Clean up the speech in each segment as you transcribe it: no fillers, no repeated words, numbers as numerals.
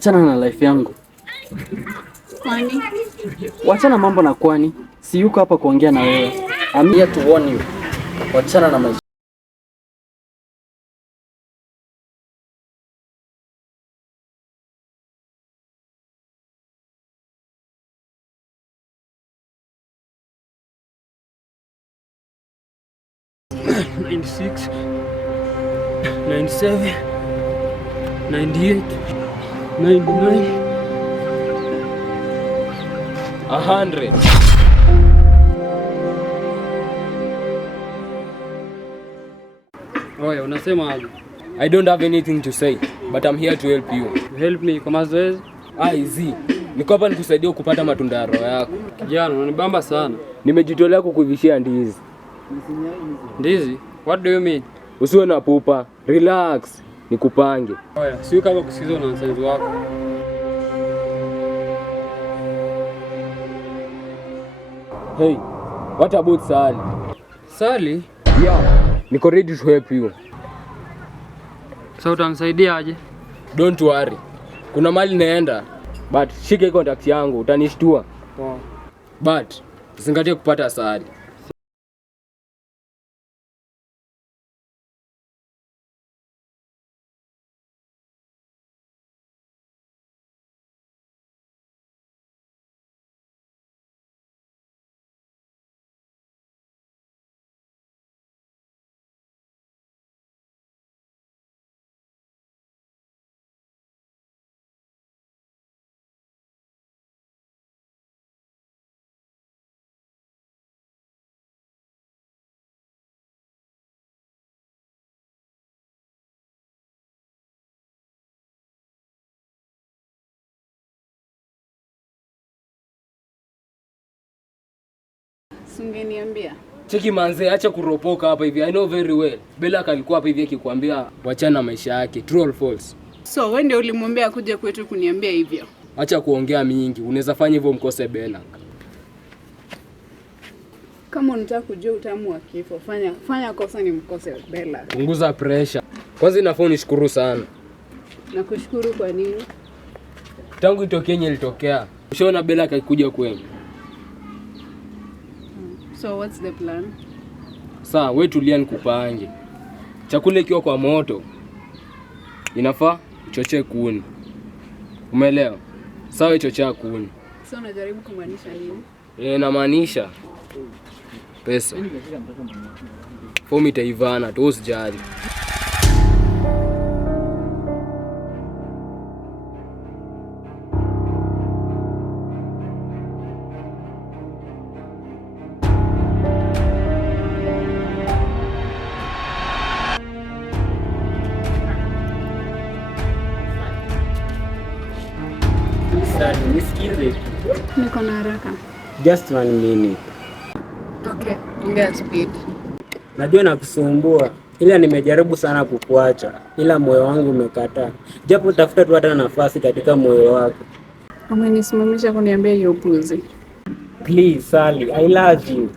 Achana na life yangu. Kwani? Wachana mambo na kwani. Si yuko hapa kuongea na wewe. I'm here to warn you. Wachana na maisha. $96, $97, $98, $99, $100. Oya, unasema aje? I don't have anything to say, but I'm here to help you. Help me kwa mazoezi? Easy. Niko hapa nikusaidia kupata matunda ya roho yako. Kijana, unanibamba sana. Nimejitolea kukuvishia ndizi. Ndizi? What do you mean? Usiwe na pupa. Relax. Nikupange. Oya, siyo kama kusikiza nonsense wako. Hey, what about Sally? Sally? Yeah, niko ready to help you. Sasa utanisaidia aje? Don't worry. Kuna mali naenda, but shike contact yangu, utanishtua. Wow. But usingatie kupata Sally. Ungeniambia. Cheki manze, acha kuropoka hapa hivi. I know very well. Bella alikuwa hapa hivi akikwambia wachana na maisha yake. True or false? So wewe ndio ulimwambia akuje kwetu kuniambia hivyo? Acha kuongea mingi. Unaweza fanya hivyo mkose Bella. Kama unataka kujua utamu wa kifo, fanya kosa ni mkose Bella. Punguza pressure. Kwanza inafaa nishukuru sana. Nakushukuru kwa nini? Tangu itokee ilitokea. Ushaona Bella akakuja kwenu. So what's the plan? Sawa, wewe tulia nikupange. Chakula ikiwa kwa moto inafaa uchochee kuni. Umeelewa? Sawa, chochea kuni. So unajaribu kumaanisha nini? Namaanisha pesa. Fomu itaivana, tu usijali. Nisikize. Niko na haraka. Just 1 minute. Okay, ongea speed. Najua nakusumbua, ila nimejaribu sana kukuacha, ila moyo wangu umekataa. Japo tafuta tu hata nafasi katika moyo wako. Umenisimamisha kuniambia hiyo upuzi. Please, Sally, I love you.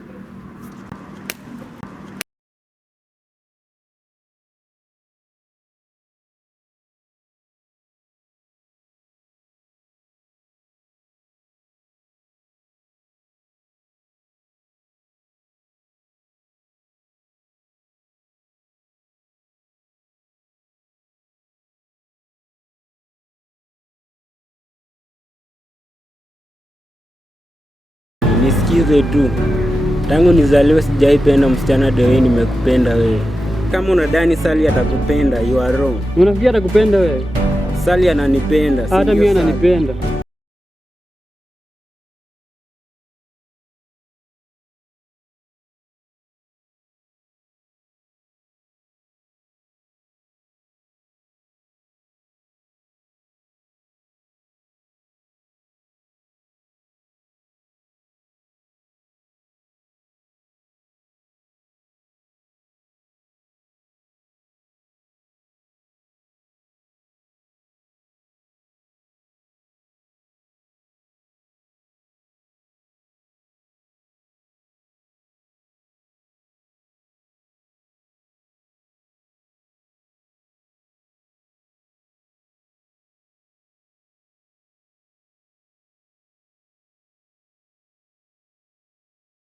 Nisikize tu. Tangu nizaliwe sijaipenda msichana dewe nimekupenda wewe. Kama unadhani Sally atakupenda, you are wrong. Unafikia atakupenda wewe? Sally ananipenda. Hata mimi ananipenda.